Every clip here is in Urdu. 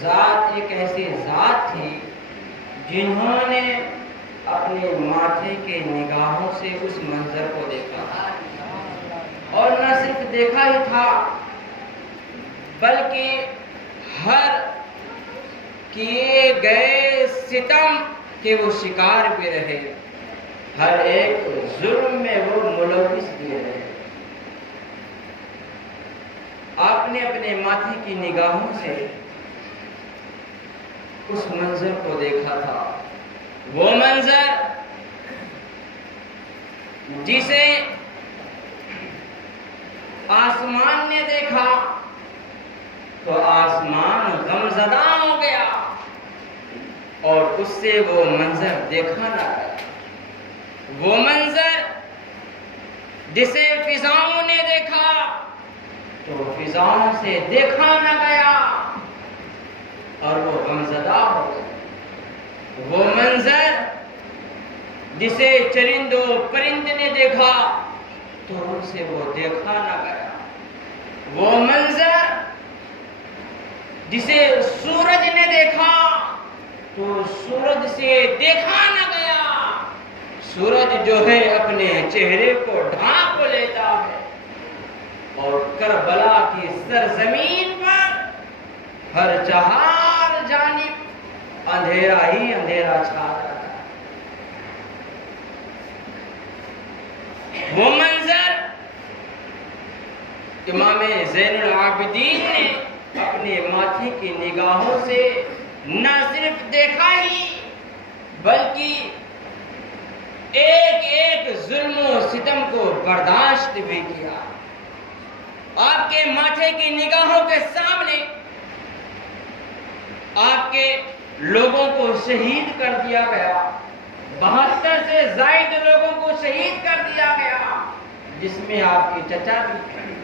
ذات ایک ایسی ذات تھی جنہوں نے اپنے ماتھے کے نگاہوں سے اس منظر کو دیکھا، اور نہ صرف دیکھا ہی تھا بلکہ ہر کیے گئے ستم کے وہ شکار بھی رہے، ہر ایک ظلم میں وہ ملوث بھی رہے۔ آپ نے اپنے ماتھے کی نگاہوں سے اس منظر کو دیکھا تھا، وہ منظر جسے آسمان نے دیکھا تو آسمان غمزدہ ہو گیا اور اس سے وہ منظر دیکھا نہ گیا۔ وہ منظر جسے فضاؤں نے دیکھا تو فضاؤں سے دیکھا نہ گیا اور وہ غمزدہ ہو گیا۔ وہ منظر جسے چرند و پرند نے دیکھا تو ان سے وہ دیکھا نہ گیا۔ وہ منظر جسے سورج نے دیکھا تو سورج سے دیکھا نہ گیا۔ سورج جو ہے اپنے چہرے کو ڈھانپ لیتا ہے اور کربلا کی سرزمین پر ہر چہار جانب اندھیرا ہی اندھیرا چھا جاتا ہے۔ وہ منظر امام زین العابدین نے اپنے ماتھے کی نگاہوں سے نہ صرف دیکھا ہی بلکہ ایک ایک ظلم و ستم کو برداشت بھی کیا۔ آپ کے ماتھے کی نگاہوں کے سامنے آپ کے لوگوں کو شہید کر دیا گیا، 72 سے زائد لوگوں کو شہید کر دیا گیا، جس میں آپ کے چچا بھی ہیں،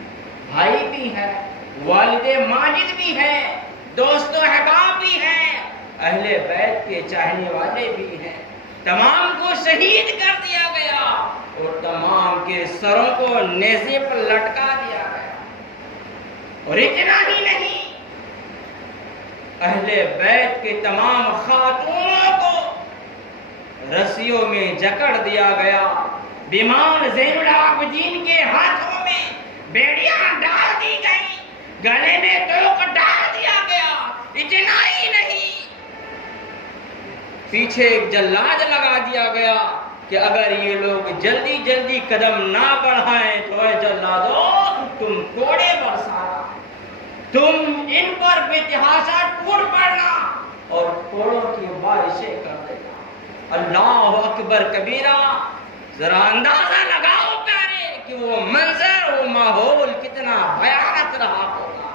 بھائی بھی ہیں، والد ماجد بھی ہیں، دوست و احباب بھی ہیں، اہل بیت کے چاہنے والے بھی ہیں۔ تمام کو شہید کر دیا گیا اور تمام کے سروں کو نیزے پر لٹکا دیا گیا۔ اور اتنا ہی نہیں، اہل بیت کے تمام خاتونوں کو رسیوں میں جکڑ دیا گیا۔ امام زین العابدین کے ہاتھوں میں بیڑیاں ڈال دی گئی، گلے میں توق ڈال دیا گیا۔ اتنا ہی نہیں، پیچھے ایک جلاد لگا دیا گیا کہ اگر یہ لوگ جلدی جلدی قدم نہ بڑھائیں تو اے جلادو تم کوڑے برسانا، تم ان پر بتحاشا ٹوٹ پڑنا اور کوڑوں کی بارشیں کر دینا۔ اللہ اکبر کبیرہ۔ ذرا اندازہ لگاؤ پیارے کہ وہ منظر، وہ ماحول کتنا بھیانک رہا ہوگا۔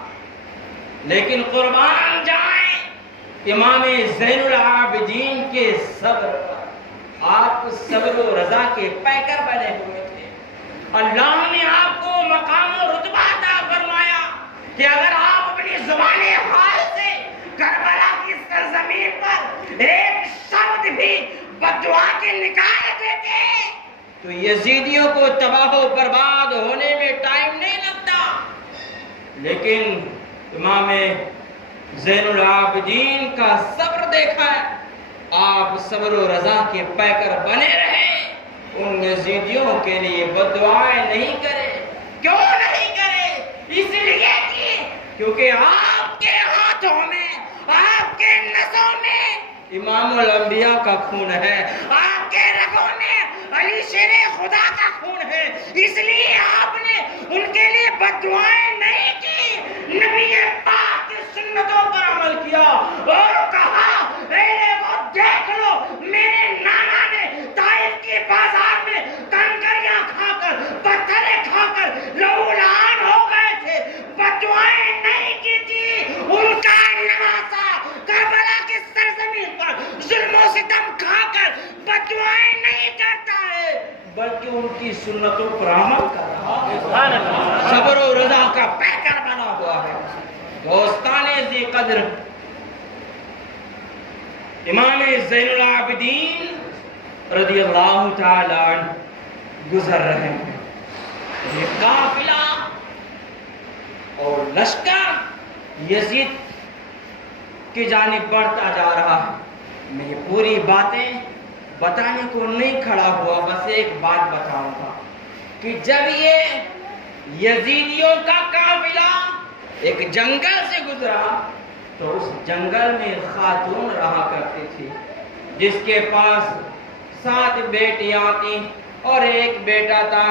لیکن قربان جائیں امام زین العابدین کے صبر پر۔ آپ صبر و رضا کے پیکر بنے ہوئے تھے۔ اللہ نے آپ کو مقام و رتبہ عطا فرمایا کہ اگر آپ اپنی زبان حال سے کربلا کی سرزمین پر ایک شبد بھی بددعا کے نکال دیتے تو یزیدیوں کو تباہ و برباد ہونے میں ٹائم نہیں لگتا۔ لیکن امام زین العابدین کا صبر دیکھا ہے، آپ صبر و رضا کے پیکر بنے رہے، ان یزیدیوں کے لیے بددعائیں نہیں کرے۔ کیوں نہیں کرے؟ اس لیے کیونکہ آپ کے ہاتھوں میں، آپ کے نسوں میں امام الانبیاء کا خون ہے، آپ کے رگوں میں علی شیر خدا کا خون ہے۔ اس لیے آپ نے ان کے لیے بددعائیں نہیں کی، نبی پاک کی سنتوں پر عمل کیا اور کہا اے وہ دیکھ لو میرے نانا نے طائف کی بازار میں کنکریاں کھا کر، پتھریں کھا کر لہولہان ہو گئے تھے، بددعائیں نہیں کی تھی۔ ان کا نواسا کربلا کی سرزمین پر ظلم و ستم کھا کر بددعائیں نہیں کرتا ہے بلکہ ان کی سنتوں پر عمل کر رہا ہے، صبر و رضا کا پیکر بنا ہوا ہے۔ دوستان ذی قدر، امام زین العابدین رضی اللہ تعالی عنہ گزر رہے ہیں۔ یہ قافلہ اور لشکر یزید کی جانب بڑھتا جا رہا ہے. میں یہ پوری باتیں بتانے کو نہیں کھڑا ہوا، بس ایک بات بتاؤں گا کہ جب یہ یزیدیوں کا قافلہ ایک جنگل سے گزرا تو اس جنگل میں خاتون رہا کرتی تھی جس کے پاس 7 بیٹیاں تھیں اور ایک بیٹا تھا،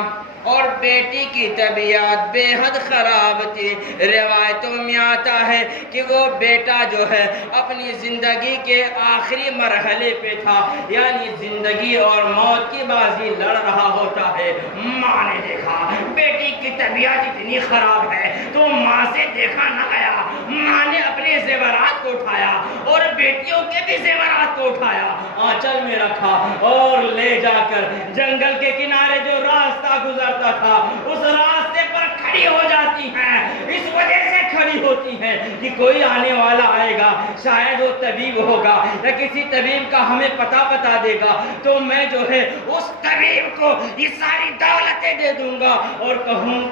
اور بیٹی کی طبیعت بے حد خراب تھی. روایتوں میں آتا ہے کہ وہ بیٹا جو ہے اپنی زندگی کے آخری مرحلے پہ تھا، یعنی زندگی اور موت کی بازی لڑ رہا ہوتا ہے. ماں نے دیکھا بیٹی کی طبیعت اتنی خراب ہے تو ماں سے دیکھا نہ گیا. ماں نے اپنے زیورات کو اٹھایا اور بیٹیوں کے بھی زیورات کو اٹھایا، آنچل میں رکھا اور لے جا کر جنگل کے کنارے جو راستہ گزرتا تھا اس راستے پر کھڑی ہو جاتی ہیں. اس وجہ سے کھڑی ہوتی ہیں کہ کوئی آنے والا آئے گا، شاید وہ طبیب ہوگا یا کسی طبیب کا ہمیں پتہ بتا دے گا، تو میں جو ہے اس طبیب کو یہ ساری دولتیں دے دوں گا اور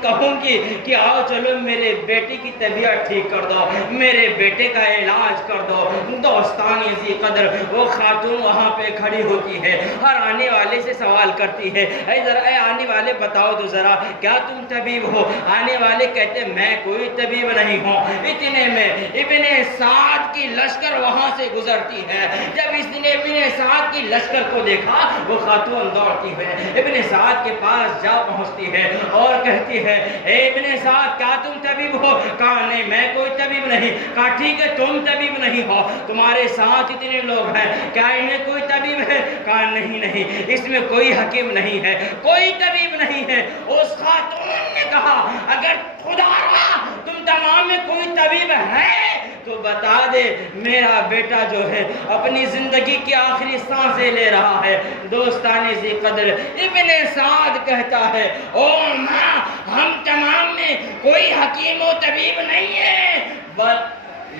کہوں گی کہ آؤ چلو میرے بیٹے کی طبیعت ٹھیک کر دو، میرے بیٹے کا علاج کر دو. دوستان ذی قدر وہ خاتون وہاں پہ کھڑی ہوتی ہے، ہر آنے والے سے سوال کرتی ہے، اے آنے والے بتاؤ تو ذرا کیا تم طبیب ہو؟ آنے والے کہتے میں کوئی طبیب نہیں ہوں. اتنے میں ابن سعد کی لشکر وہاں سے گزرتی ہے. جب اس نے ابن سعد کی لشکر کو دیکھا وہ خاتون دوڑتی ہے ابن سعد کے پاس جا پہنچتی ہے اور کہتی ہے اے ابن سعد کیا تم طبیب ہو؟ کہا نہیں میں کوئی طبیب نہیں. کہا ٹھیک ہے تم طبیب نہیں ہو، تمہارے ساتھ اتنے لوگ ہیں، کیا انہیں کوئی طبیب ہے؟ کہا نہیں اس میں کوئی حکیم نہیں ہے، کوئی طبیب نہیں ہے. اس خاتون نے کہا اگر خدا را تم تمام میں کوئی طبیب ہے تو بتا دے، میرا بیٹا جو ہے اپنی زندگی کی آخری سانسیں لے رہا ہے. دوستان ذی قدر ابن سعد کہتا ہے او ماں ہم تمام میں کوئی حکیم و طبیب نہیں ہے،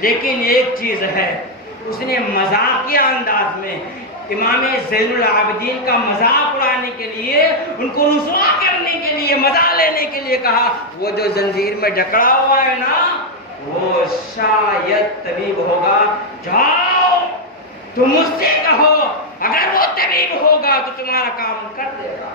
لیکن ایک چیز ہے. اس نے مذاقیہ انداز میں امام زین العابدین کا مذاق اڑانے کے لیے، ان کو رسوا کرنے کے لیے، مزہ لینے کے لیے کہا وہ جو زنجیر میں جکڑا ہوا ہے نا وہ شاید طبیب ہوگا، جاؤ تم اس سے کہو اگر وہ طبیب ہوگا تو تمہارا کام کر دے گا.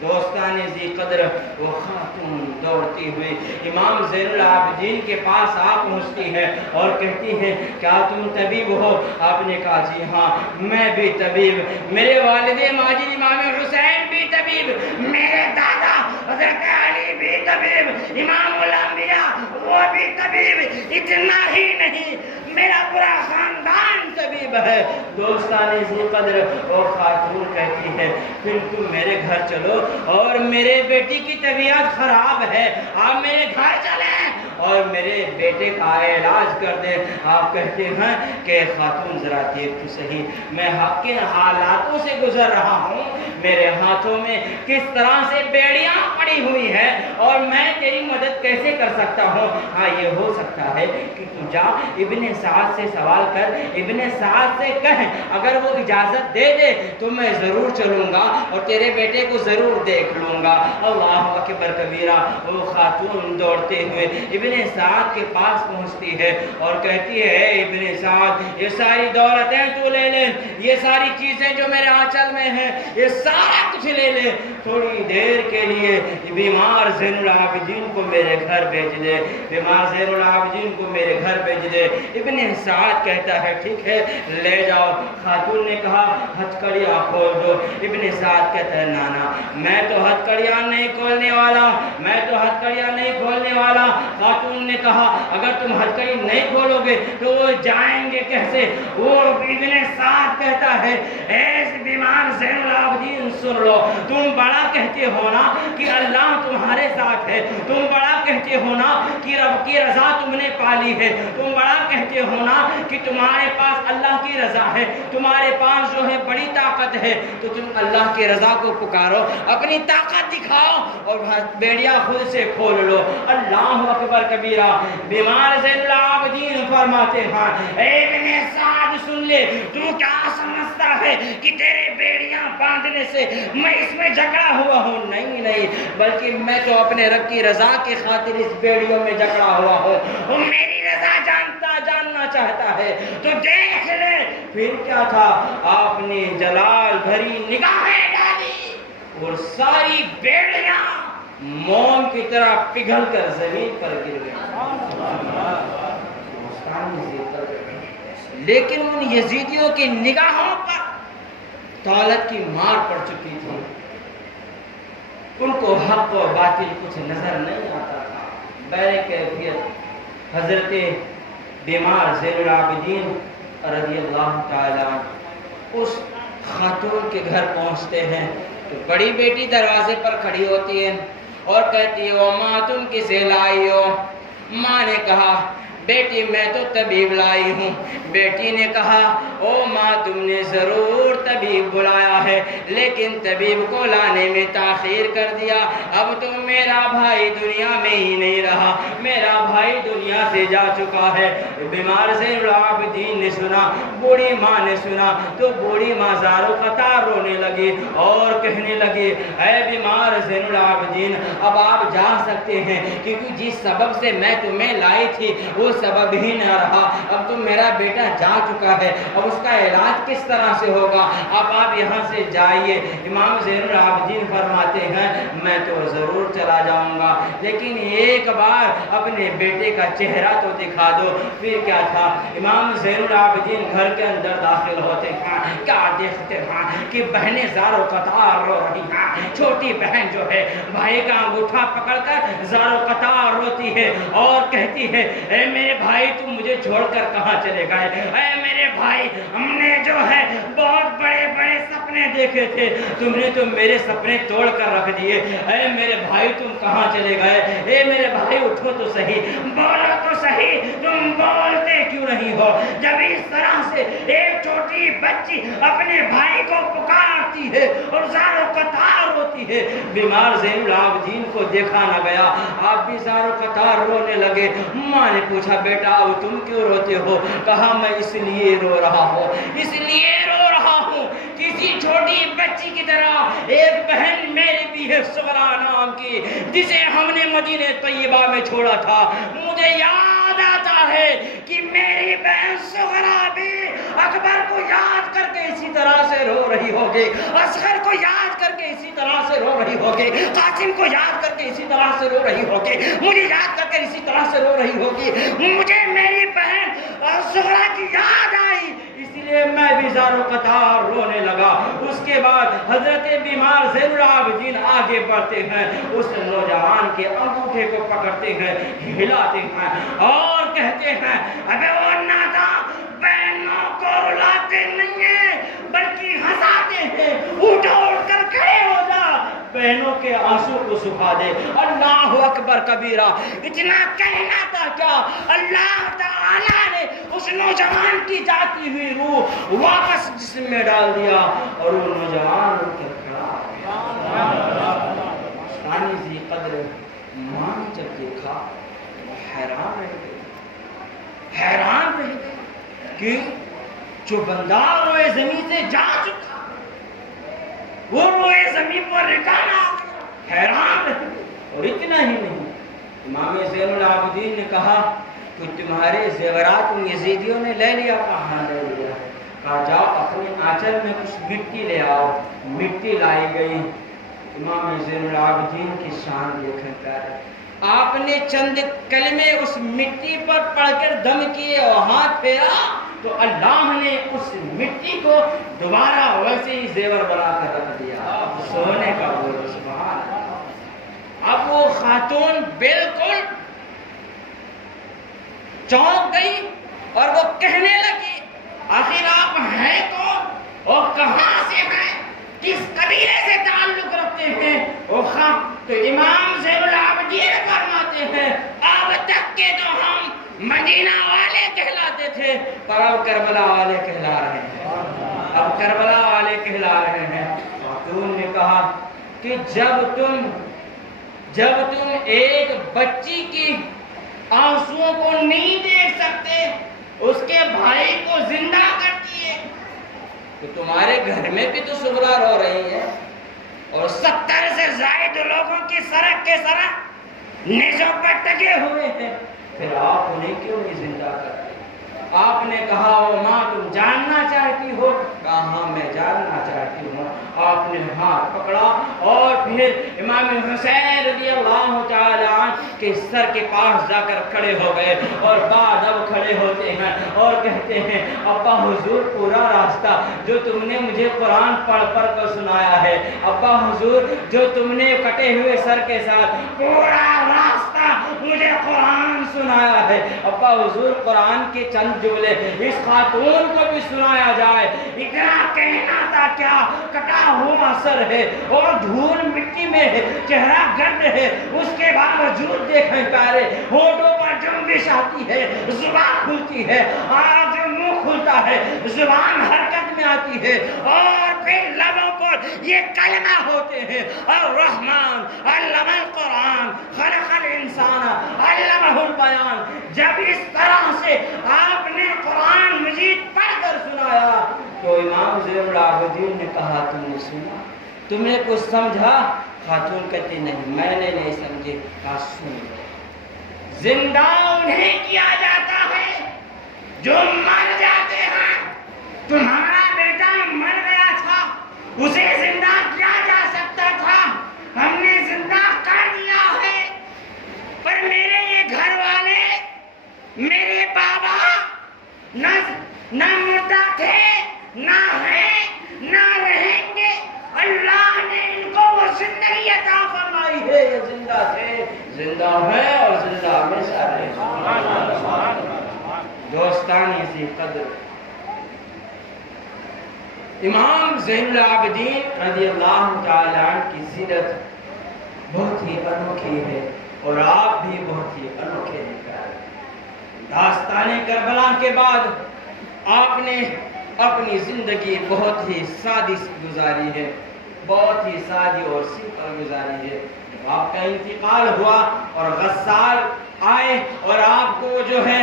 دوستان ذی قدر وہ خاتون دوڑتی ہوئی امام زین العابدین کے پاس آ پہنچتی ہے اور کہتی ہے کیا تم طبیب ہو؟ آپ نے کہا جی ہاں میں بھی طبیب، میرے والد ماجد امام حسین بھی طبیب، میرے دادا حضرت علی بھی طبیب، امام الانبیاء وہ بھی طبیب، اتنا ہی نہیں میرا پورا خاندان طبیب ہے. دوستان ذی قدر وہ خاتون کہتی ہے پھر تم میرے گھر چلو اور میرے بیٹی کی طبیعت خراب ہے، آپ میرے گھر چلیں اور میرے بیٹے کا علاج کر دیں. آپ کہتے ہیں کہ خاتون ذرا دیکھ تو صحیح میں کن حالاتوں سے گزر رہا ہوں، میرے ہاتھوں میں کس طرح سے بیڑیاں پڑی ہوئی ہیں اور میں تیری مدد کیسے کر سکتا ہوں. ہاں یہ ہو سکتا ہے کہ تو جا ابن سعد سے سوال کر، ابن سعد سے کہیں اگر وہ اجازت دے دے تو میں ضرور چلوں گا اور تیرے بیٹے کو ضرور دیکھ لوں گا. اللہ اکبر کبیرہ. وہ خاتون دوڑتے ہوئے ابن سعد کے پاس پہنچتی ہے اور کہتی ہے اے ابن سعد یہ ساری دولتیں تو لے لے، یہ ساری چیزیں جو میرے آنچل میں ہیں یہ سارا کچھ لے لے، تھوڑی دیر کے لیے بیمار زین العابدین کو میرے گھر بھیج دے، بیمار زین العابدین کو میرے گھر بھیج دے. ابن سعد کہتا ہے ٹھیک ہے لے جاؤ. خاتون نے کہا ہتھکڑیاں کھول دو. ابن سعد کہتا ہے نانا میں تو ہتھکڑیاں نہیں کھولنے والا، میں تو ہتھکڑیاں نہیں کھولنے والا. خاتون نے کہا اگر تم ہتھکڑی نہیں کھولو گے تو وہ جائیں گے کیسے؟ وہ ابن سعد کہتا ہے اے بیمار زین العابدین سن لو، تم بڑا کہتے ہو نا کہ اللہ تمہارے ساتھ ہے، تم بڑا کہتے ہو نا کہ رب کی رضا تم نے پالی ہے، تم بڑا کہتے ہو نا کہ تمہارے پاس اللہ کی رضا ہے، تمہارے پاس جو ہے بڑی طاقت ہے، تو تم اللہ کی رضا کو پکارو، اپنی طاقت دکھاؤ اور بیڑیاں خود سے کھول لو. اللہ اکبر کبیرہ. بیمار زین العابدین فرماتے ہیں اے ابن سعد سن لے، تو کیا سمجھتا ہے کہ تیرے بیڑیاں باندھنے سے میں اس میں جکڑا ہوا ہوں؟ نہیں بلکہ میں تو اپنے رب کی رضا کی خاطر اس بیڑیوں میں جکڑا ہوا ہوں. میری رضا جاننا چاہتا ہے تو دیکھ لے۔ پھر کیا تھا، آپ نے جلال بھری نگاہیں ڈالی اور ساری بیڑیاں موم کی طرح پگھل کر زمین پر گر گئی۔ لیکن ان یزیدیوں کی نگاہوں پر طالت کی مار پڑ چکی تھی، ان کو حق و باطل کچھ نظر نہیں آتا تھا۔ کیفیت حضرت بیمار زین العابدین رضی اللہ تعالیٰ اس خاتون کے گھر پہنچتے ہیں تو بڑی بیٹی دروازے پر کھڑی ہوتی ہے اور کہتی ہے او ماں تم کسے لائی ہو؟ ماں نے کہا بیٹی میں تو طبیب لائی ہوں۔ بیٹی نے کہا او ماں تم نے ضرور طبیب بلایا ہے لیکن طبیب کو لانے میں تاخیر کر دیا، اب تو میرا بھائی دنیا میں ہی نہیں رہا، میرا بھائی دنیا سے جا چکا ہے۔ بیمار زین العابدین نے سنا، بوڑھی ماں نے سنا تو بوڑھی ماں زارو قطار رونے لگی اور کہنے لگی اے بیمار زین العابدین اب آپ جا سکتے ہیں کیونکہ جس سبب سے میں تمہیں لائی تھی وہ سبب ہی نہ رہا، اب تو میرا بیٹا جا چکا ہے، اب اس کا علاج کس طرح سے ہوگا، اب آپ یہاں سے جائیے۔ امام زین العابدین فرماتے ہیں میں تو ضرور چلا جاؤں گا لیکن ایک بار اپنے بیٹے کا چہرہ تو دکھا دو۔ پھر کیا تھا، امام زین العابدین گھر کے اندر داخل ہوتے ہیں، کیا دیکھتے ہیں کہ بہنیں زارو قطار رو رہی ہیں۔ چھوٹی بہن جو ہے بھائی کا انگوٹھا پکڑ کر زارو قطار روتی ہے اور کہتی ہے اے میرے بھائی تم مجھے چھوڑ کر کہاں چلے گئے، اے میرے بھائی ہم نے جو ہے بہت بڑے بڑے سپنے دیکھے تھے، تم نے تو میرے سپنے توڑ کر رکھ دیے، اے میرے بھائی تم کہاں چلے گئے، اے میرے بھائی اٹھو تو صحیح، بولو تو صحیح، تم بولتے کیوں نہیں ہو؟ جب اس طرح سے ایک چھوٹی بچی اپنے بھائی کو پکارتی ہے اور زارو قطار روتی ہے، بیمار زین العابدین کو دیکھا نہ گیا، آپ بھی زارو قطار رونے لگے۔ ماں نے پوچھا بیٹا اب تم کیوں روتے ہو؟ کہا میں اس لیے رو رہا ہوں، اس لیے رو رہا ہوں کسی چھوٹی بچی کی طرح ایک بہن میری بھی ہے صغرا نام کی جسے ہم نے مدینہ طیبہ میں چھوڑا تھا، مجھے یاد آتا ہے کہ میری بہن صغرا بھی اکبر کو یاد کر کے اسی طرح سے رو رہی ہوگی، اصغر کو یاد کر کے اسی طرح سے رو رہی ہوگی، قاسم کو یاد کر کے اسی طرح سے رو رہی ہوگی، مجھے یاد کر کے اسی طرح سے رو رہی ہوگی، مجھے میری بہن صغرا کی یاد آئی اس لیے میں بھی زارو قطار رونے لگا۔ اس کے بعد حضرت بیمار زین العابدین آگے بڑھتے ہیں، اس نوجوان کے انگوٹھے کو پکڑتے ہیں، ہلاتے ہیں اور کہتے ہیں ابے وہ نادان بہنوں کو رلاتے نہیں ہیں بلکہ ہنساتے ہیں، اٹھو اٹھ کر کھڑے ہو جا، بہنوں کے آنسو کو سکھا دے۔ اللہ اکبر کبیرہ، اتنا کہنا تھا کیا، اللہ تعالیٰ نے اس نوجوان کی جاتی ہوئی روح واپس جسم میں ڈال دیا اور وہ نوجوان اٹھ کر کھڑا ثانی ذی قدر ماں نے جب دیکھا وہ حیران رہ گئی، حیران رہ گئی کہ جو بندہ روئے زمین سے جا چکا وہ روئے زمین پر رکانا، حیران رہ گئی۔ اور اتنا ہی نہیں، امام زین العابدین نے کہا کہ تمہارے زیورات ان یزیدیوں نے لے لیا، کہاں لے لیا؟ کہا جاؤ اپنے آنچل میں کچھ مٹی لے آؤ، مٹی لائی گئی۔ امام زین العابدین کی شان دیکھیں پیارے، آپ نے چند کلمے اس مٹی پر پڑھ کر دم کیے اور ہاتھ پھیرا تو اللہ نے اس مٹی کو دوبارہ ویسے ہی زیور بنا کر رکھ دیا، سونے کا گول۔ سبحان اللہ۔ اب وہ خاتون بالکل چونک گئی اور وہ کہنے لگی آخر آپ ہیں کون اور کہاں سے ہیں، کس قبیلے سے تعلق رکھتے ہیں؟ تو امام زین العابدین فرماتے ہیں اب تک کے تو ہم مدینہ والے کہلاتے تھے پر اب کربلا والے کہلا رہے ہیں، اب کربلا والے کہلا رہے ہیں۔ خاتون نے کہا کہ جب تم ایک بچی کی آنسوؤں کو نہیں دیکھ سکتے، اس کے بھائی کو زندہ کرتی ہے، تو تمہارے گھر میں بھی تو صغرا رو رہی ہے اور 70 سے زائد لوگوں کی سرک کے سرک نیزوں پر ٹکے ہوئے ہیں، پھر آپ انہیں کیوں نہیں زندہ کرتے؟ آپ نے کہا او ماں تم جاننا چاہتی ہو؟ کہا ہاں میں جاننا چاہتی ہوں۔ آپ نے ہاتھ پکڑا اور پھر امام حسین رضی اللہ تعالی عنہ کے سر کے پاس جا کر کھڑے ہو گئے، اور بعد اب کھڑے ہوتے ہیں اور کہتے ہیں ابا حضور پورا راستہ جو تم نے مجھے قرآن پڑھ پڑھ کر سنایا ہے، ابا حضور جو تم نے کٹے ہوئے سر کے ساتھ پورا راستہ مجھے قرآن سنایا ہے، ابا حضور قرآن کے چند جملے اس خاتون کو بھی سنایا جائے، اتنا کہنا تھا کیا؟ کٹا ہوا سر ہے اور دھول مٹی میں ہے، چہرہ گرد ہے، اس کے باوجود دیکھیں پیارے ہونٹوں پر جنبش آتی ہے، زبان کھلتی ہے، آج منہ کھلتا ہے، زبان حرکت میں آتی ہے، اور پھر لبوں پر یہ کلمہ ہوتے ہیں الرحمن علم القرآن خلق الانسان علمہ البیان۔ جب اس طرح سے آپ نے قرآن مجید پڑھ کر سنایا تو امام زین العابدین نے کہا تم نے سنا؟ تم نے کچھ سمجھا؟ خاتون کہتی نہیں میں نے نہیں سمجھے۔ کہا سن لو، زندہ انہیں کیا جاتا ہے جو مر جاتے ہیں۔ تمہارا بیٹا مر گیا تھا، اسے زندہ کیا جا سکتا تھا، ہم نے زندہ کر دیا ہے، پر میرے یہ گھر والے، میرے بابا نہ مردہ تھے، نہ ہیں، نہ رہیں گے، اللہ نے ان کو وہ زندگی عطا فرمائی ہے، یہ زندہ تھے، زندہ ہے اور زندہ ہمیشہ رہے۔ دوستانی سی قدر امام زین العابدین رضی اللہ تعالی عنہ کی سیرت بہت ہی انوکھی ہے، اور آپ بھی بہت ہی انوکھے ہیں۔ داستان کربلا کے بعد آپ نے اپنی زندگی بہت ہی سادی گزاری ہے، بہت ہی سادی اور سمپل گزاری ہے۔ جب آپ کا انتقال ہوا اور غسال آئے اور آپ کو جو ہے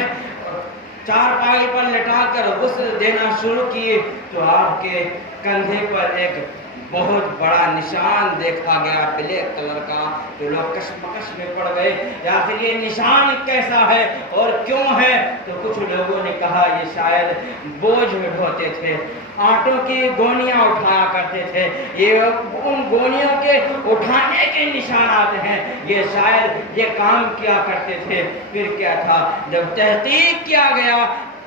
چارپائی پر لٹا کر غسل دینا شروع کیے تو آپ کے کندھے پر ایک بہت بڑا نشان دیکھا گیا بلیک کلر کا، تو لوگ کشمکش میں پڑ گئے آخر یہ نشان کیسا ہے اور کیوں ہے؟ تو کچھ لوگوں نے کہا یہ شاید بوجھ ڈھوتے تھے، آٹوں کی گونیاں اٹھایا کرتے تھے، یہ ان گونیوں کے اٹھانے کے نشانات ہیں، یہ شاید یہ کام کیا کرتے تھے۔ پھر کیا تھا؟ جب تحقیق کیا گیا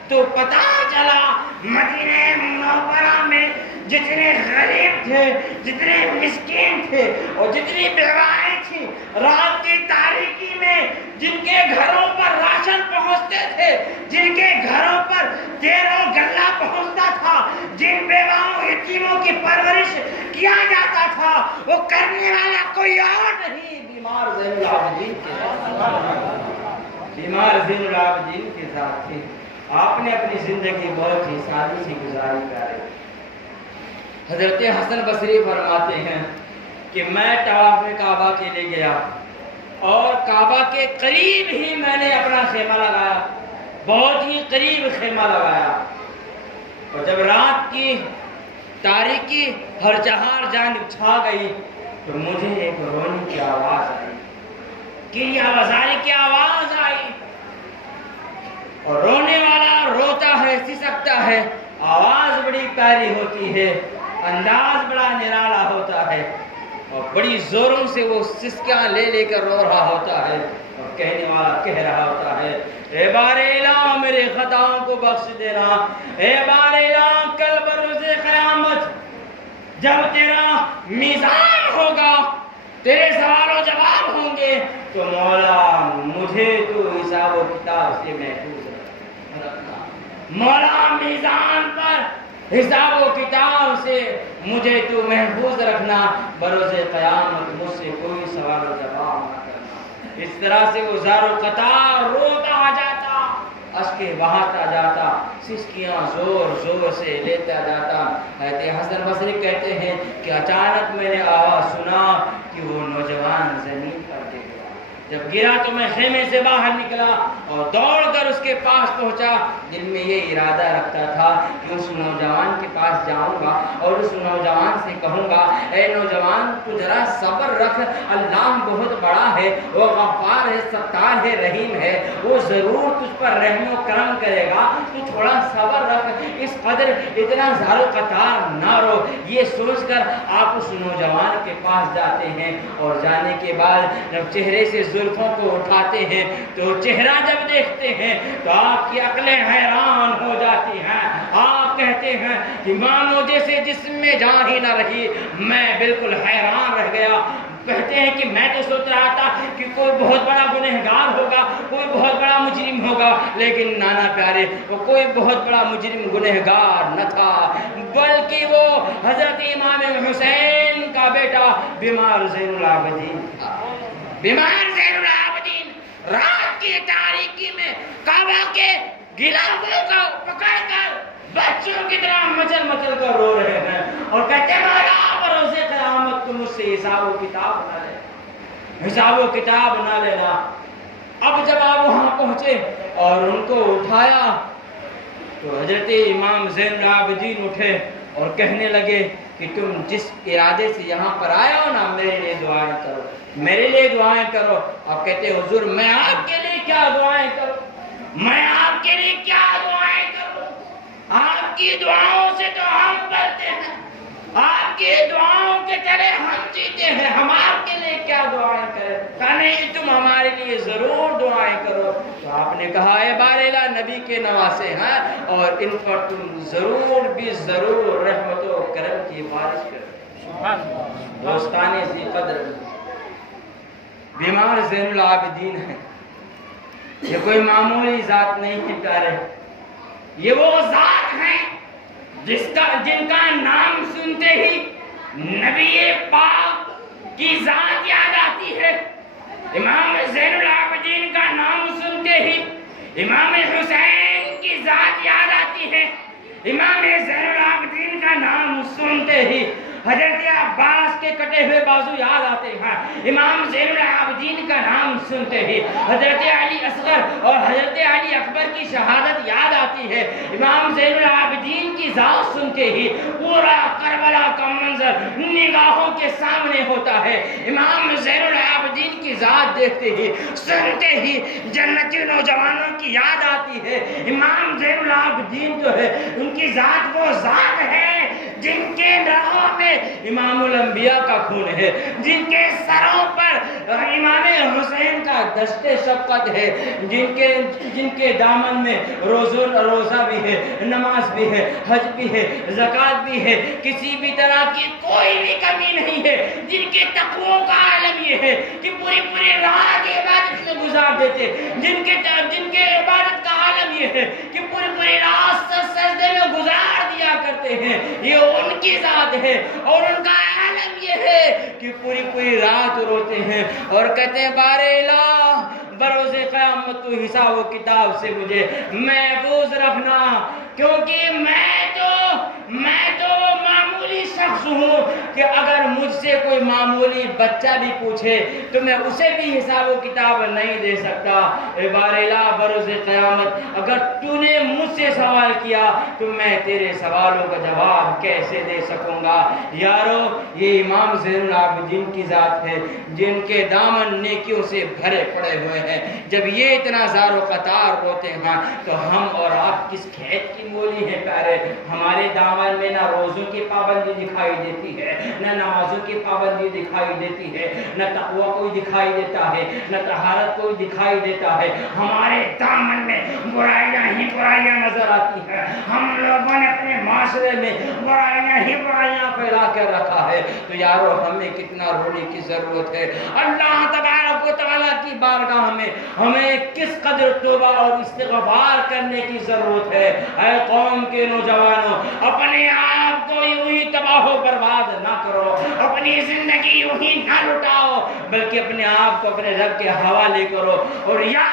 تو پتہ چلا مدینہ منورہ میں جتنے غریب تھے، جتنے مسکین تھے اور جتنی بیوائیں تھیں، رات کی تاریکی میں جن کے گھروں پر راشن پہنچتے تھے، جن کے گھروں پر تیل و غلہ پہنچتا تھا، جن بیواؤں یتیموں کی پرورش کیا جاتا تھا، وہ کرنے والا کوئی اور نہیں، بیمار زین العابدین کے ذات، بیمار زین العابدین کے ذات تھی۔ آپ نے اپنی زندگی بہت ہی سادی سی گزاری پیارے۔ حضرت حسن بصری فرماتے ہیں کہ میں طواف کعبہ کے لیے گیا اور کعبہ کے قریب ہی میں نے اپنا خیمہ لگایا، بہت ہی قریب خیمہ لگایا، اور جب رات کی تاریکی ہر چہار جانب چھا گئی تو مجھے ایک رونے کی آواز آئی، کریا بازاری کی آواز آئی، اور رونے والا روتا ہے، سسکتا ہے، آواز بڑی پیاری ہوتی ہے، انداز بڑا نرالا ہوتا ہے، اور بڑی زوروں سے وہ سسکیاں لے لے کر رو رہا ہوتا ہے، اور کہنے والا کہہ رہا ہوتا ہے اے بار الہ میرے خطاؤں کو بخش دینا، اے بار الہ کل بروز قیامت جب تیرا میزان ہوگا، تیرے سوال و جواب ہوں گے، تو مولا مجھے تو حساب و کتاب سے محفوظ رکھنا، مولا میزان پر حساب و کتاب سے مجھے تو محفوظ رکھنا، بروز قیامت مجھ سے کوئی سوال و جواب نہ کرنا۔ اس طرح سے وہ زار و قطار روتا جاتا، اشکیں بہاتا جاتا، سسکیاں زور زور سے لیتا جاتا۔ حضرت حسن بصری کہتے ہیں کہ اچانک میں نے آواز سنا کہ وہ نوجوان زمین پر گر گیا، جب گرا تو میں خیمے سے باہر نکلا اور دوڑ کر اس کے پاس پہنچا، دل میں یہ ارادہ رکھتا تھا کہ اس نوجوان کے پاس جاؤں گا اور اس نوجوان سے کہوں گا، اے نوجوان تو ذرا صبر رکھ، اللہ بہت بڑا ہے، وہ غفار ہے، ستار ہے، رحیم ہے، وہ ضرور تجھ پر رحم و کرم کرے گا، تو تھوڑا صبر رکھ، اس قدر اتنا زار و قطار نہ رو۔ یہ سوچ کر آپ اس نوجوان کے پاس جاتے ہیں اور جانے کے بعد جب چہرے سے زلفوں کو اٹھاتے ہیں تو چہرہ جب دیکھتے ہیں تو آپ کی عقلیں حیران ہو جاتی ہیں۔ آپ کہتے ہیں کہ مانو جیسے جسم میں جان ہی نہ رہی، میں بالکل حیران رہ گیا۔ کہتے ہیں کہ میں تو سوچ رہا تھا کہ کوئی بہت بڑا گنہگار ہوگا، کوئی بہت بڑا مجرم ہوگا، لیکن نانا پیارے وہ کوئی بہت بڑا مجرم گنہگار نہ تھا، بلکہ وہ حضرت امام حسین کا بیٹا بیمار زین العابدین تھا۔ بیمار زین العابدین رات کی تاریکی میں کعبہ کے غلافوں کو پکڑ کر بچوں کی طرح مچل مچل کر رو رہے ہیں اور کہتے ہیں مولا بروز قیامت تم مجھ سے حساب و کتاب نہ لینا، حساب و کتاب نہ لینا۔ اب جب آپ وہاں پہنچے اور ان کو اٹھایا تو حضرت امام زین العابدین اٹھے اور کہنے لگے کہ تم جس ارادے سے یہاں پر آئے ہو نا، میرے لیے دعائیں کرو، میرے لیے دعائیں کرو۔ آپ کہتے ہیں حضور میں آپ کے لیے کیا دعائیں کروں، میں آپ کے لیے کیا دعائیں کروں، آپ کی دعاؤں سے تو ہم بلتے ہیں، آپ کی دعاؤں کے تلے ہم جیتے ہیں، ہم آپ کے لیے کیا دعائیں کریں؟ کہا نہیں تم ہمارے لیے ضرور دعائیں کرو۔ تو آپ نے کہا اے بارے نبی کے نواسے ہیں اور ان پر تم ضرور بھی ضرور رحمت و کرم کی بارش کرو۔ دوستانے ذی قدر بیمار زین العابدین ہے، یہ کوئی معمولی ذات نہیں ہے پیارے، یہ وہ ذات ہیں جن کا نام سنتے ہی نبی پاک کی ذات یاد آتی ہے۔ امام زین العابدین کا نام سنتے ہی امام حسین کی ذات یاد آتی ہے۔ امام زین العابدین کا نام سنتے ہی حضرت عباس کے کٹے ہوئے بازو یاد آتے ہیں۔ امام زین العابدین کا نام سنتے ہی حضرت علی اصغر اور حضرت علی اکبر کی شہادت یاد آتی ہے۔ امام زین العابدین کی ذات سنتے ہی پورا کربلا کا منظر نگاہوں کے سامنے ہوتا ہے۔ امام زین العابدین کی ذات دیکھتے ہی سنتے ہی جنتی نوجوانوں کی یاد آتی ہے۔ امام زین العابدین جو ہے ان کی ذات وہ ذات ہے جن کے رگوں میں امام الانبیاء کا خون ہے، جن کے سروں پر امام حسین کا دشت شفقت ہے، جن کے دامن میں روزہ بھی ہے، نماز بھی ہے، حج بھی ہے، زکوٰۃ بھی ہے، کسی بھی طرح کی کوئی بھی کمی نہیں ہے، جن کے تقویٰ کا عالم یہ ہے کہ پوری رات عبادت میں گزار دیتے، جن کے عبادت کا عالم یہ ہے کہ پوری رات سجدے میں گزار دیا کرتے ہیں، یہ ان کی ذات ہے اور ان کا عالم یہ ہے کہ پوری رات روتے ہیں اور کہتے ہیں بارے الہ بروز قیامت تو حساب و کتاب سے مجھے محفوظ رکھنا، کیونکہ میں تو معمولی شخص ہوں کہ اگر مجھ سے کوئی معمولی بچہ بھی پوچھے تو میں اسے بھی حساب و کتاب نہیں دے سکتا۔ اے بار الہ بروز قیامت اگر تو نے مجھ سے سوال کیا تو میں تیرے سوالوں کا جواب کیسے دے سکوں گا؟ یارو یہ امام زین العابدین کی ذات ہے جن کے دامن نیکیوں سے بھرے پڑے ہوئے ہیں۔ جب یہ اتنا زار و قطار روتے ہیں تو ہم اور آپ کس کھیت کی مولی ہیں پیارے؟ ہمارے دامن میں نہ روزوں کی پابندی دکھائی دیتی ہے، نہ نمازوں کی پابندی دکھائی دیتی ہے، نہ تقویٰ کوئی دکھائی دیتا ہے، نہ طہارت کوئی دکھائی دیتا ہے۔ ہمارے دامن میں برائیاں ہی برائیاں نظر آتی ہیں۔ ہم لوگوں نے اپنے معاشرے میں برائیاں ہی برائیاں پھیلا کر رکھا ہے۔ تو یارو ہمیں کتنا رونے کی ضرورت ہے اللہ تبارک و تعالیٰ کی بارگاہ میں، ہمیں کس قدر توبہ اور استغفار کرنے کی ضرورت ہے۔ اے قوم کے نوجوانوں، اپنے آپ کو یوں ہی تباہ و برباد نہ کرو، اپنی زندگی یوں ہی نہ لٹاؤ، بلکہ اپنے آپ کو اپنے رب کے حوالے کرو اور یا